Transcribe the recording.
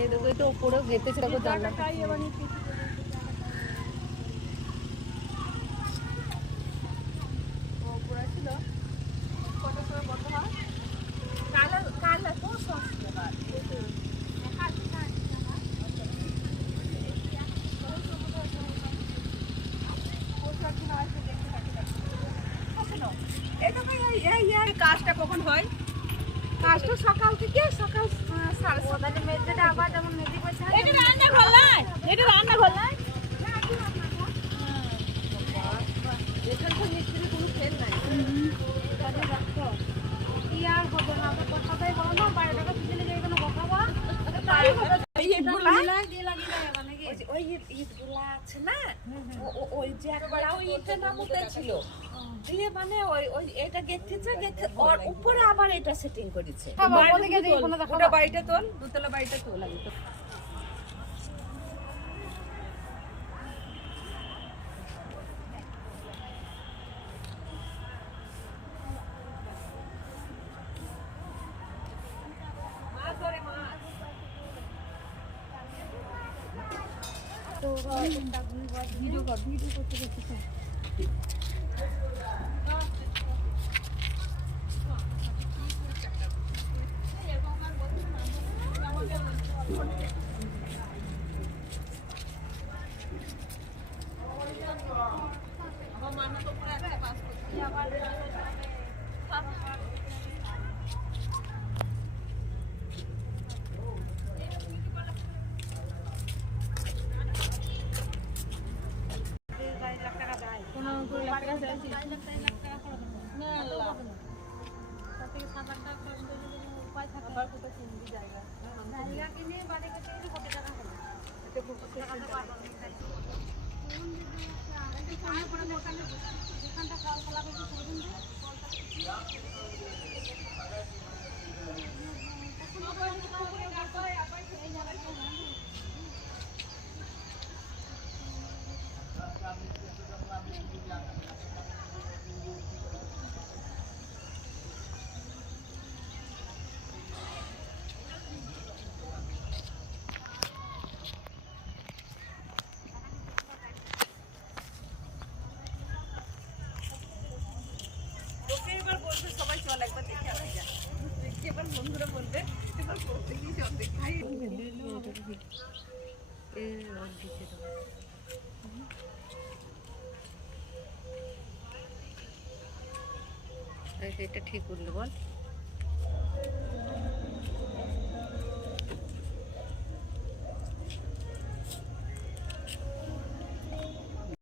এই দেখো এটা উপরেও গেতেছে দেখো জানলাটা কাজটা কখন হয়? কাজটা সকাল থেকে সকাল 7:30 মেয়েদের আবার যেমন মেজি করছে এটা রান্না ঘর নাই, এটা রান্না ঘর নাই। এখানে তো মিস্ত্রি কোনো ফেল নাই কি আর হবে না, আমরা কথাটাই বলো না, 12 টাকা দিলে যাই কোনো বকাবা এই ইটগুলা দিয়ে লাগিয়ে দেয় মানে কি ওই ইটগুলা আছে না ওই যে একটা ওই ইটটা নামতে ছিল দিয়ে মানে ওই এটা গেথেছে ওর উপরে আবার এটা সেটিং করেছে ওটা বাড়িটা তোল, দুতলা বাড়িটা তোল আগে তো। ভিডিও করতে করতে সবাই চল একবার দেখে আসা যায়, দেখে এবার বন্ধুরা বলবে এবার করতে গিয়ে চল দেখাই এটা ঠিক করলে বল।